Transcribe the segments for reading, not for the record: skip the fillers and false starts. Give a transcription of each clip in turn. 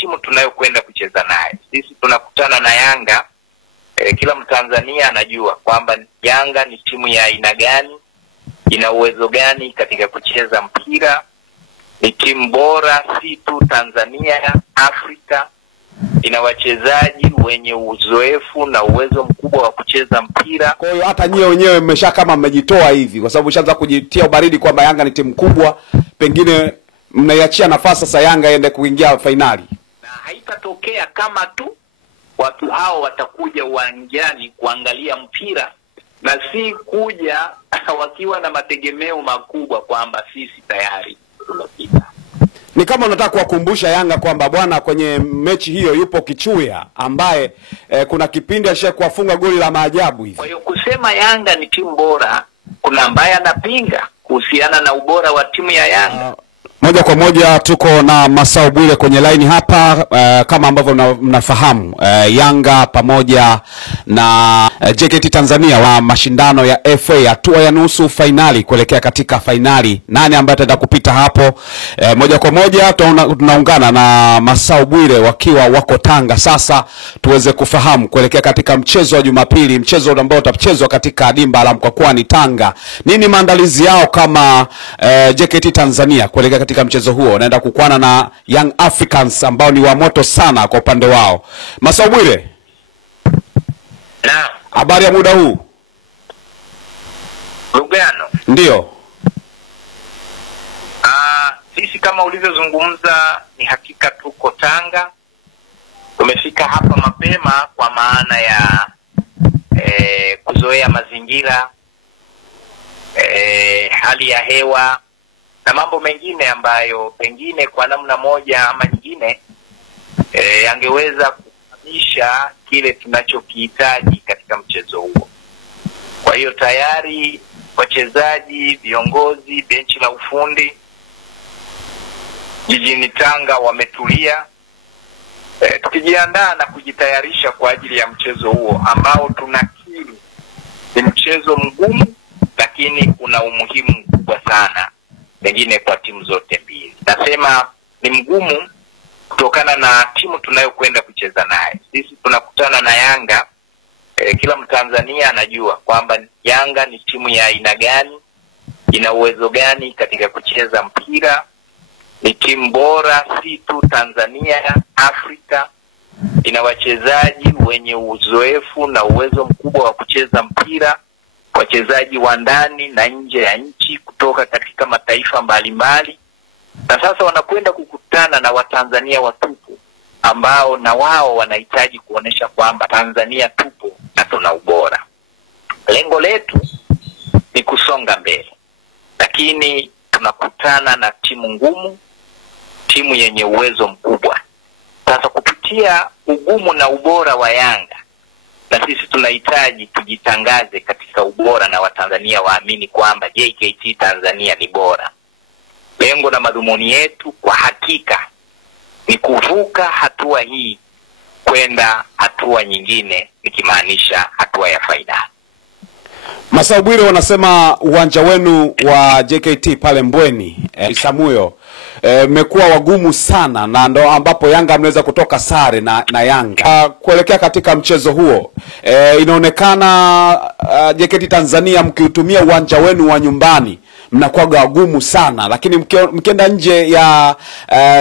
timu tunayokwenda kucheza nayo. Sisi tunakutana na Yanga. Kila Mtanzania anajua kwamba Yanga ni timu ya aina gani, ina uwezo gani katika kucheza mpira. Ni timu bora si tu Tanzania, Afrika. Ina wachezaji wenye uzoefu na uwezo mkubwa wa kucheza mpira. Kwa hiyo hata nyie wenyewe mmesha kama mmejitoa hivi, kwa sababu ushaanza kujitia ubaridi kwamba Yanga ni timu kubwa, pengine mnaiachia nafasi sasa Yanga iende kuingia finali. Na haitatokea kama tu watu hao watakuja uwanjani kuangalia mpira na si kuja wakiwa na mategemeo makubwa kwamba sisi tayari tumepita. Ni kama unataka kuwakumbusha Yanga kwamba bwana, kwenye mechi hiyo yupo Kichuya ambaye kuna kipindi alishakuwafunga goli la maajabu hivi. Kwa hiyo kusema Yanga ni timu bora, kuna ambaye anapinga kuhusiana na ubora wa timu ya Yanga. Moja kwa moja tuko na Masao Bwire kwenye line hapa. Kama ambavyo mnafahamu, Yanga pamoja na JKT Tanzania wa mashindano ya FA hatua ya nusu finali kuelekea katika finali. Nani ambaye ataenda kupita hapo? Moja kwa moja tunaungana na Masao Bwire wakiwa wako Tanga sasa, tuweze kufahamu kuelekea katika mchezo wa Jumapili, mchezo ambao utachezwa katika dimba la Mkwakwani Tanga. Nini maandalizi yao kama JKT Tanzania kuelekea katika mchezo huo? Naenda kukwana na Young Africans ambao ni wa moto sana kwa upande wao. Masao Bwire, na habari ya muda huu? Lugano. Ndio. Sisi kama ulivyozungumza ni hakika tuko Tanga. Tumefika hapa mapema kwa maana ya kuzoea mazingira, hali ya hewa na mambo mengine ambayo pengine kwa namna moja ama nyingine yangeweza kufahamisha kile tunachokihitaji katika mchezo huo. Kwa hiyo tayari wachezaji, viongozi, benchi la ufundi jijini Tanga wametulia, tukijiandaa na kujitayarisha kwa ajili ya mchezo huo ambao tunakiri ni mchezo mgumu, lakini una umuhimu mkubwa sana pengine kwa timu zote mbili. Nasema ni mgumu kutokana na timu tunayokwenda kucheza nayo. Sisi tunakutana na Yanga. Kila Mtanzania anajua kwamba Yanga ni timu ya aina gani, ina uwezo gani katika kucheza mpira. Ni timu bora si tu Tanzania, Afrika. Ina wachezaji wenye uzoefu na uwezo mkubwa wa kucheza mpira, wachezaji wa ndani na nje ya nchi kutoka katika mataifa mbalimbali. Na sasa wanakwenda kukutana na Watanzania watupu ambao na wao wanahitaji kuonesha kwamba Tanzania tupo na tuna ubora. Lengo letu ni kusonga mbele, lakini tunakutana na timu ngumu, timu yenye uwezo mkubwa. Sasa kupitia ugumu na ubora wa Yanga, na sisi tunahitaji tujitangaze katika ubora na Watanzania waamini kwamba JKT Tanzania ni bora. Lengo na madhumuni yetu kwa hakika ni kuvuka hatua hii kwenda hatua nyingine, nikimaanisha hatua ya fainali. Masao Bwire, wanasema uwanja wenu wa JKT pale Mbweni Isamuyo mmekuwa wagumu sana, na ndo ambapo Yanga ameweza kutoka sare na Yanga. Kuelekea katika mchezo huo, inaonekana JKT Tanzania mkiutumia uwanja wenu wa nyumbani mnakuwa wagumu sana, lakini mkienda nje ya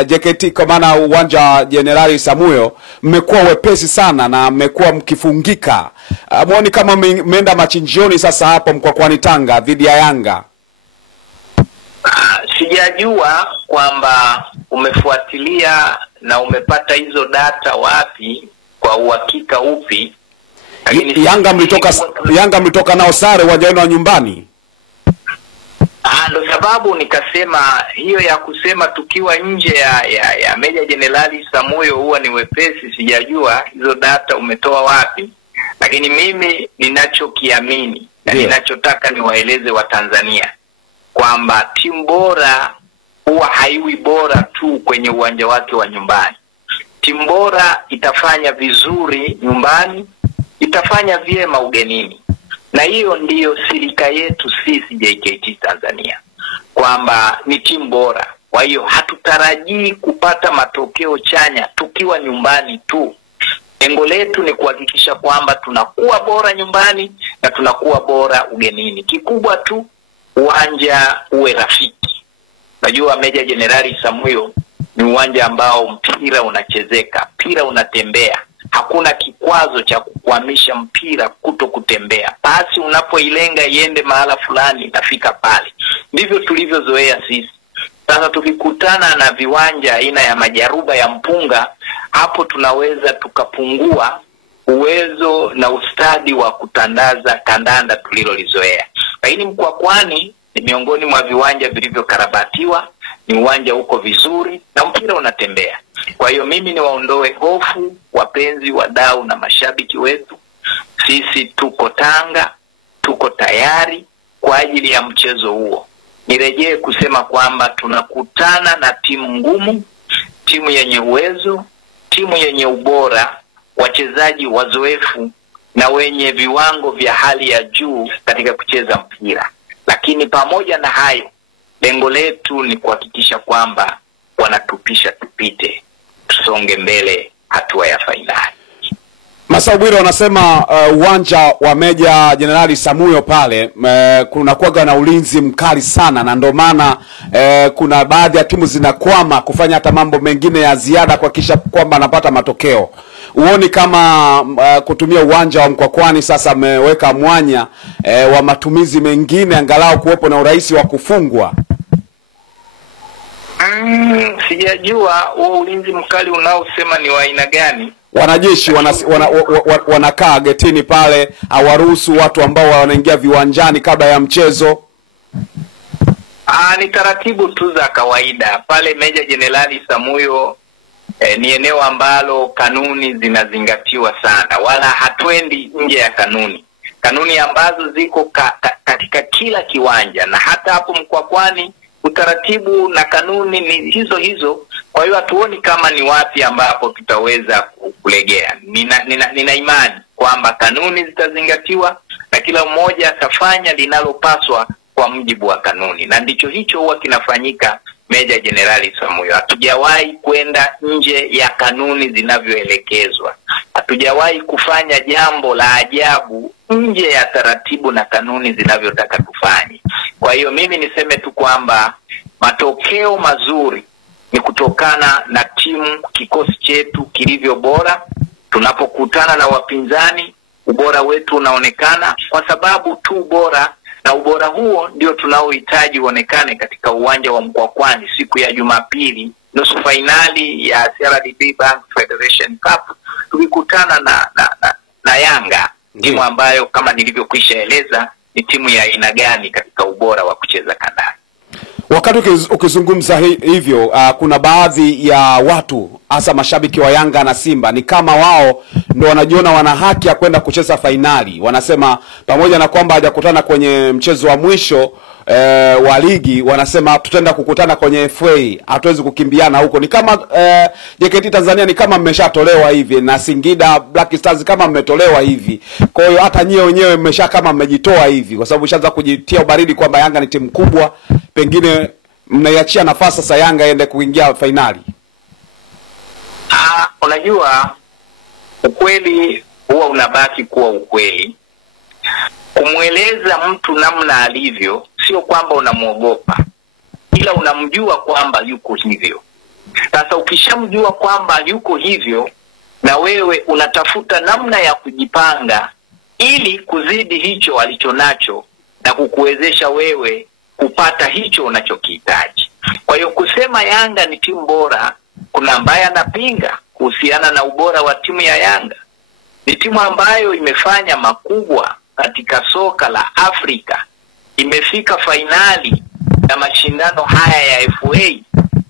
JKT kwa maana uwanja wa Jenerali Isamuyo mmekuwa wepesi sana na mmekuwa mkifungika. Muone kama mmeenda machinjioni sasa hapo Mkwakwani Tanga dhidi ya Yanga. Sijajua kwamba umefuatilia na umepata hizo data wapi, kwa uhakika upi. Yanga mlitoka nao sare uwanja wenu wa nyumbani. Ndio sababu nikasema hiyo ya kusema tukiwa nje ya Meja Jenerali Samuyo huwa ni wepesi. Sijajua hizo data umetoa wapi, lakini mimi ninachokiamini na ninachotaka niwaeleze wa Tanzania kwamba timu bora huwa haiwi bora tu kwenye uwanja wake wa nyumbani. Timu bora itafanya vizuri nyumbani, itafanya vyema ugenini. Na hiyo ndiyo silika yetu sisi JKT Tanzania, kwamba ni timu bora. Kwa hiyo hatutarajii kupata matokeo chanya tukiwa nyumbani tu. Lengo letu ni kuhakikisha kwamba tunakuwa bora nyumbani na tunakuwa bora ugenini. Kikubwa tu uwanja uwe rafiki. Najua Meja Jenerali Samuyo ni uwanja ambao mpira unachezeka, mpira unatembea. Hakuna kikwazo cha kukwamisha mpira kuto kutembea. Pasi unapoilenga iende mahala fulani itafika pale. Ndivyo tulivyozoea sisi. Sasa tukikutana na viwanja aina ya Majaruba ya Mpunga, hapo tunaweza tukapungua uwezo na ustadi wa kutandaza kandanda tulilolizoea. Lakini Mkwakwani ni miongoni mwa viwanja vilivyokarabatiwa, ni uwanja uko vizuri na mpira unatembea. Kwa hiyo mimi ni waondoe hofu wapenzi, wadau na mashabiki wetu. Sisi tuko Tanga, tuko tayari kwa ajili ya mchezo huo. Nirejee kusema kwamba tunakutana na timu ngumu, timu yenye uwezo, timu yenye ubora, wachezaji wazoefu na wenye viwango vya hali ya juu katika kucheza mpira. Lakini pamoja na hayo, lengo letu ni kuhakikisha kwamba wanatupisha tupite, tusonge mbele hatua ya fainali. Masau Bwire wanasema uwanja wa Meja Jenerali Samuyo pale kuna kuwaga na ulinzi mkali sana, na ndio maana kuna baadhi ya timu zinakwama kufanya hata mambo mengine ya ziada kuhakikisha kwamba anapata matokeo. Uoni kama kutumia uwanja wa Mkwakwani sasa ameweka mwanya wa matumizi mengine angalau kuwepo na urahisi wa kufungwa? Sijajua huo ulinzi mkali unaosema ni wa aina gani. Wanajeshi wanakaa getini pale, hawaruhusu watu ambao wanaingia viwanjani kabla ya mchezo. Ni taratibu tu za kawaida. Pale Meja Jenerali Samuyo ni eneo ambalo kanuni zinazingatiwa sana, wala hatuendi nje ya kanuni. Kanuni ambazo ziko katika kila kiwanja, na hata hapo Mkwakwani utaratibu na kanuni ni hizo hizo. Kwa hiyo hatuoni kama ni wapi ambapo tutaweza kulegea. Nina imani kwamba kanuni zitazingatiwa na kila mmoja atafanya linalopaswa kwa mujibu wa kanuni, na ndicho hicho huwa kinafanyika Meja Jenerali Samuyo. Hatujawahi kwenda nje ya kanuni zinavyoelekezwa. Hatujawahi kufanya jambo la ajabu nje ya taratibu na kanuni zinavyotaka tufanye. Kwa hiyo mimi niseme tu kwamba matokeo mazuri ni kutokana na timu, kikosi chetu kilivyo bora. Tunapokutana na wapinzani, ubora wetu unaonekana kwa sababu tu bora, na ubora huo ndio tunaohitaji uonekane katika uwanja wa Mkwakwani siku ya Jumapili, nusu finali ya CRDB Bank Federation Cup, tukikutana na Yanga, timu ambayo kama nilivyokwisha eleza ni timu ya aina gani katika ubora wa kucheza kandanda. Wakati ukizungumza hivyo, kuna baadhi ya watu hasa mashabiki wa Yanga na Simba ni kama wao ndio wanajiona wana haki ya kwenda kucheza fainali. Wanasema pamoja na kwamba hajakutana kwenye mchezo wa mwisho wa ligi, wanasema tutaenda kukutana kwenye FA, hatuwezi kukimbiana huko. Ni kama JKT Tanzania ni kama mmeshatolewa hivi, na Singida Black Stars kama mmetolewa hivi. Kwa hiyo hata nyie wenyewe mmesha kama mmejitoa hivi, kwa sababu ushaanza kujitia ubaridi kwamba Yanga ni timu kubwa, pengine mnaiachia nafasi sasa Yanga iende kuingia fainali. Unajua ukweli huwa unabaki kuwa ukweli. Kumweleza mtu namna alivyo sio kwamba unamuogopa, ila unamjua kwamba yuko hivyo. Sasa ukishamjua kwamba yuko hivyo, na wewe unatafuta namna ya kujipanga ili kuzidi hicho alichonacho na kukuwezesha wewe kupata hicho unachokihitaji. Kwa hiyo kusema Yanga ni timu bora, kuna ambaye anapinga kuhusiana na ubora wa timu ya Yanga. Ni timu ambayo imefanya makubwa katika soka la Afrika. Imefika fainali ya mashindano haya ya FA,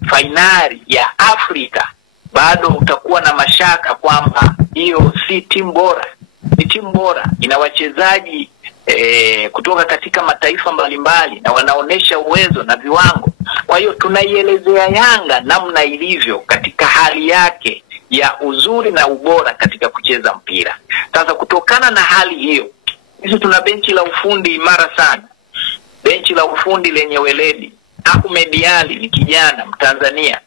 fainali ya Afrika. Bado utakuwa na mashaka kwamba hiyo si timu bora. Ni timu bora, ina wachezaji kutoka katika mataifa mbalimbali na wanaonesha uwezo na viwango. Kwa hiyo tunaielezea Yanga namna ilivyo katika hali yake ya uzuri na ubora katika kucheza mpira. Sasa kutokana na hali hiyo, sisi tuna benchi la ufundi imara sana, benchi la ufundi lenye weledi, Ahmed Ally ni kijana Mtanzania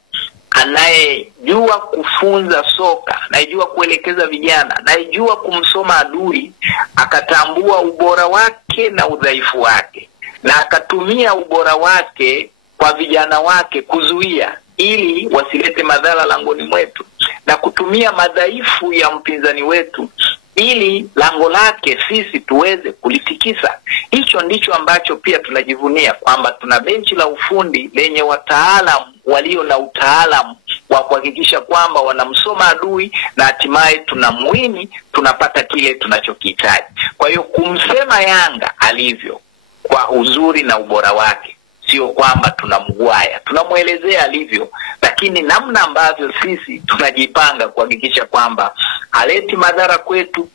anayejua kufunza soka, anayejua kuelekeza vijana, anayejua kumsoma adui, akatambua ubora wake na udhaifu wake, na akatumia ubora wake kwa vijana wake kuzuia ili wasilete madhara langoni mwetu, na kutumia madhaifu ya mpinzani wetu ili lango lake sisi tuweze kulitikisa. Hicho ndicho ambacho pia tunajivunia, kwamba tuna benchi la ufundi lenye wataalamu walio na utaalamu wa kuhakikisha kwamba wanamsoma adui na hatimaye tunamwini, tunapata kile tunachokihitaji. Kwa hiyo kumsema Yanga alivyo kwa uzuri na ubora wake, sio kwamba tunamgwaya, tunamuelezea alivyo, lakini namna ambavyo sisi tunajipanga kuhakikisha kwamba haleti madhara kwetu,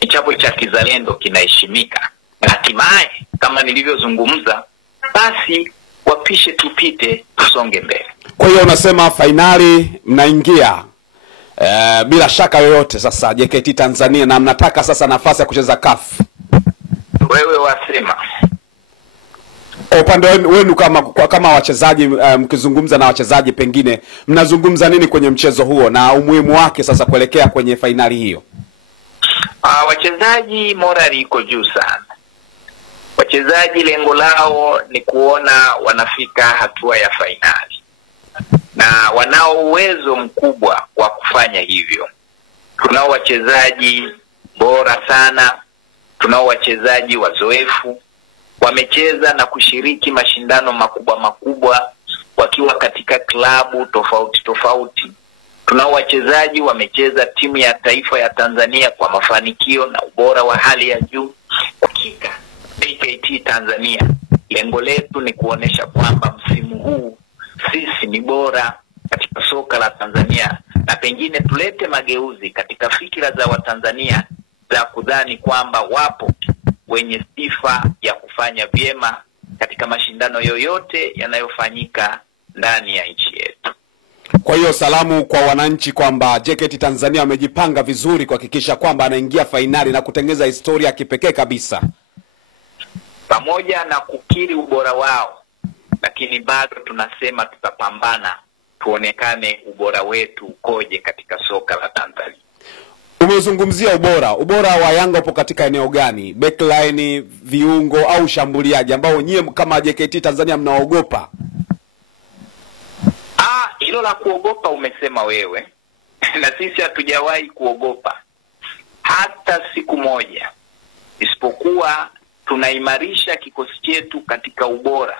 kichapo cha kizalendo kinaheshimika. Hatimaye kama nilivyozungumza, basi wapishe tupite, tusonge mbele. Kwa hiyo unasema finali mnaingia bila shaka yoyote sasa JKT Tanzania, na mnataka sasa nafasi ya kucheza CAF. Wewe wasema kwa upande wenu kama wachezaji, mkizungumza na wachezaji, pengine mnazungumza nini kwenye mchezo huo na umuhimu wake sasa kuelekea kwenye finali hiyo? Wachezaji morali iko juu sana. Wachezaji lengo lao ni kuona wanafika hatua ya finali, na wanao uwezo mkubwa wa kufanya hivyo. Tunao wachezaji bora sana, tunao wachezaji wazoefu, wamecheza na kushiriki mashindano makubwa wakiwa katika klabu tofauti tofauti. Tunao wachezaji wamecheza timu ya taifa ya Tanzania kwa mafanikio na ubora wa hali ya juu. Hakika JKT Tanzania, lengo letu ni kuonesha kwamba msimu huu sisi ni bora katika soka la Tanzania, na pengine tulete mageuzi katika fikira za Watanzania za kudhani kwamba wapo wenye sifa ya kufanya vyema katika mashindano yoyote yanayofanyika ndani ya nchi yetu. Kwa hiyo salamu kwa wananchi kwamba JKT Tanzania wamejipanga vizuri kuhakikisha kwamba anaingia fainali na kutengeneza historia kipekee kabisa. Pamoja na kukiri ubora wao, lakini bado tunasema tutapambana tuonekane ubora wetu ukoje katika soka la Tanzania. Umezungumzia ubora wa Yanga upo katika eneo gani? Backline, viungo au shambuliaji ambao nyie kama JKT Tanzania mnaogopa? Hilo la kuogopa umesema wewe na sisi hatujawahi kuogopa hata siku moja, isipokuwa tunaimarisha kikosi chetu katika ubora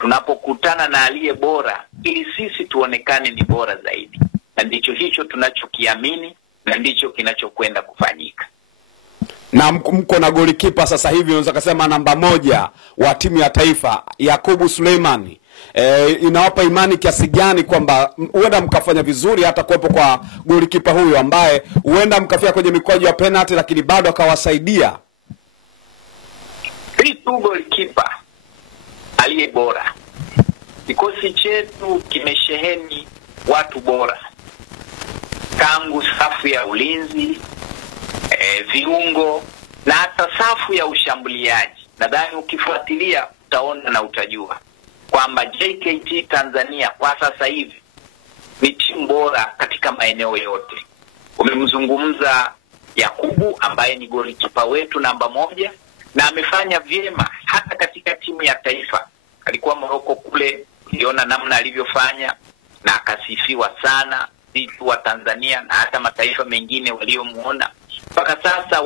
tunapokutana na aliye bora, ili sisi tuonekane ni bora zaidi, na ndicho hicho tunachokiamini na ndicho kinachokwenda kufanyika. Na mko na golikipa sasa hivi unaweza kusema namba 1 wa timu ya taifa, Yakubu Suleiman. Inawapa imani kiasi gani kwamba huenda mkafanya vizuri hata kuwepo kwa golikipa huyo ambaye huenda mkafika kwenye mikwaju ya penalty lakini bado akawasaidia? Si tu golikipa aliye bora, kikosi chetu kimesheheni watu bora, tangu safu ya ulinzi, viungo na hata safu ya ushambuliaji. Nadhani ukifuatilia utaona na utajua kwamba JKT Tanzania kwa sasa hivi ni timu bora katika maeneo yote. Umemzungumza Yakubu ambaye ni golikipa wetu namba 1, na amefanya vyema hata katika timu ya taifa. Alikuwa Morocco kule, uliona namna alivyofanya na akasifiwa sana, si tu wa Tanzania na hata mataifa mengine waliomuona. Mpaka sasa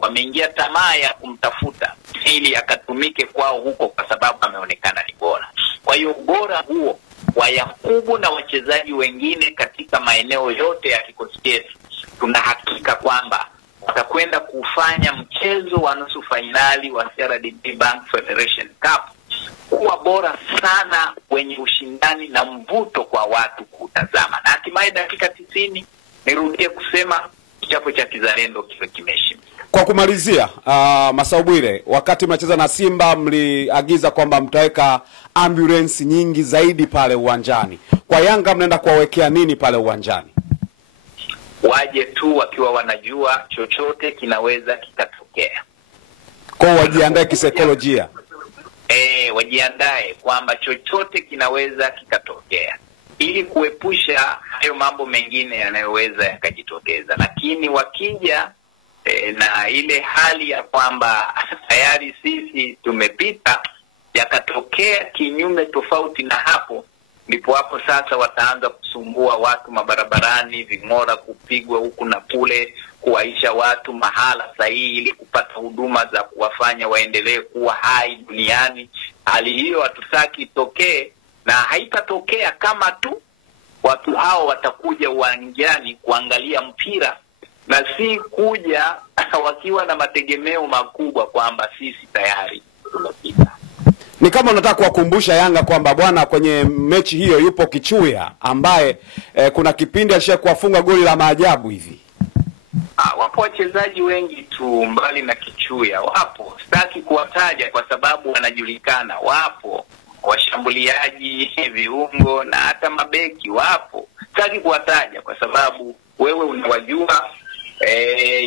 wameingia tamaa ya kumtafuta ili akatumike kwao huko, kwa sababu ameonekana ni bora. Kwa hiyo bora huo wa Yakubu na wachezaji wengine katika maeneo yote ya kikosi chetu, tuna hakika kwamba watakwenda kufanya mchezo wa nusu finali wa CRDB Bank Federation Cup kuwa bora sana, wenye ushindani na mvuto kwa watu kutazama, na hatimaye dakika 90, nirudie kusema, kichapo cha kizalendo kiwe kimeheshimika. Kwa kumalizia, Masau Bwire, wakati mnacheza na Simba mliagiza kwamba mtaweka ambulance nyingi zaidi pale uwanjani. Kwa Yanga mnaenda kuwawekea nini pale uwanjani? Waje tu wakiwa wanajua chochote kinaweza kikatokea. Kwa wajiandae kisaikolojia. wajiandae kwamba chochote kinaweza kikatokea, ili kuepusha hayo mambo mengine yanayoweza yakajitokeza. Lakini wakija na ile hali ya kwamba tayari sisi tumepita, yakatokea kinyume tofauti na hapo, ndipo hapo sasa wataanza kusumbua watu mabarabarani, ving'ora kupigwa huku na kule, kuwaisha watu mahala sahihi ili kupata huduma za kuwafanya waendelee kuwa hai duniani. Hali hiyo hatutaki itokee, na haitatokea kama tu watu hao watakuja uwanjani kuangalia mpira na si kuja wakiwa na mategemeo makubwa kwamba sisi tayari tumepita. Ni kama unataka kuwakumbusha Yanga kwamba bwana, kwenye mechi hiyo yupo Kichuya ambaye kuna kipindi alishakuwafunga goli la maajabu hivi. Wapo wachezaji wengi tu mbali na Kichuya, wapo. Sitaki kuwataja kwa sababu wanajulikana. Wapo washambuliaji, viungo na hata mabeki wapo. Sitaki kuwataja kwa sababu wewe unawajua,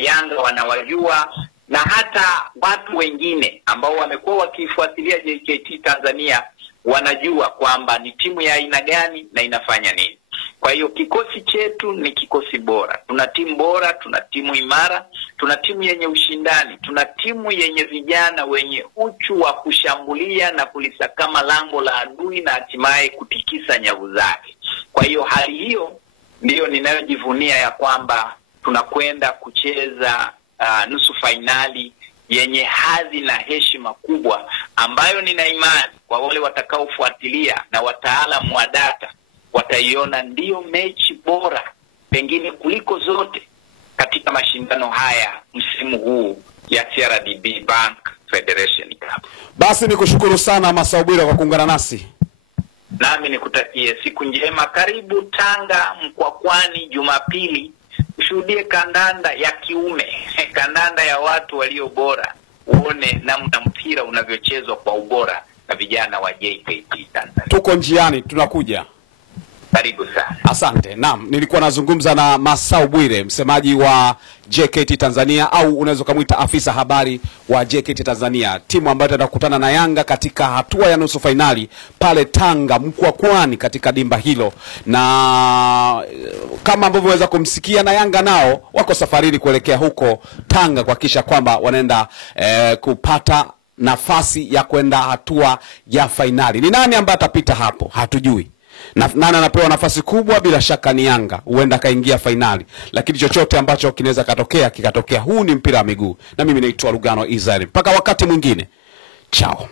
Yanga wanawajua, na hata watu wengine ambao wamekuwa wakifuatilia JKT Tanzania wanajua kwamba ni timu ya aina gani na inafanya nini. Kwa hiyo kikosi chetu ni kikosi bora. Tuna timu bora, tuna timu imara, tuna timu yenye ushindani, tuna timu yenye vijana wenye uchu wa kushambulia na kulisakama lango la adui na hatimaye kutikisa nyavu zake. Kwa hiyo hali hiyo ndiyo ninayojivunia ya kwamba tunakwenda kucheza nusu fainali yenye hadhi na heshima kubwa, ambayo nina imani kwa wale watakaofuatilia na wataalamu wa data wataiona ndiyo mechi bora pengine kuliko zote katika mashindano haya msimu huu ya CRDB Bank Federation Cup. Basi nikushukuru sana Masau Bwire kwa kuungana nasi. Nami nikutakie siku njema. Karibu Tanga Mkwakwani Jumapili, ushuhudie kandanda ya kiume, kandanda ya watu walio bora, uone namna mpira unavyochezwa kwa ubora na vijana wa JKT Tanzania. Tuko njiani, tunakuja. Karibu sana. Asante. Naam, nilikuwa nazungumza na Masau Bwire, msemaji wa JKT Tanzania, au unaweza kumuita afisa habari wa JKT Tanzania, timu ambayo itakutana na Yanga katika hatua ya nusu finali pale Tanga Mkwakwani katika dimba hilo. Na kama ambavyo unaweza kumsikia, na Yanga nao wako safarini kuelekea huko Tanga kuhakikisha kwamba wanaenda kupata nafasi ya kwenda hatua ya finali. Ni nani ambaye atapita hapo? Hatujui. Na nani anapewa nafasi kubwa? Bila shaka ni Yanga, huenda kaingia finali, lakini chochote ambacho kinaweza katokea kikatokea. Huu ni mpira wa miguu, na mimi naitwa Lugano Israel. Mpaka wakati mwingine, chao.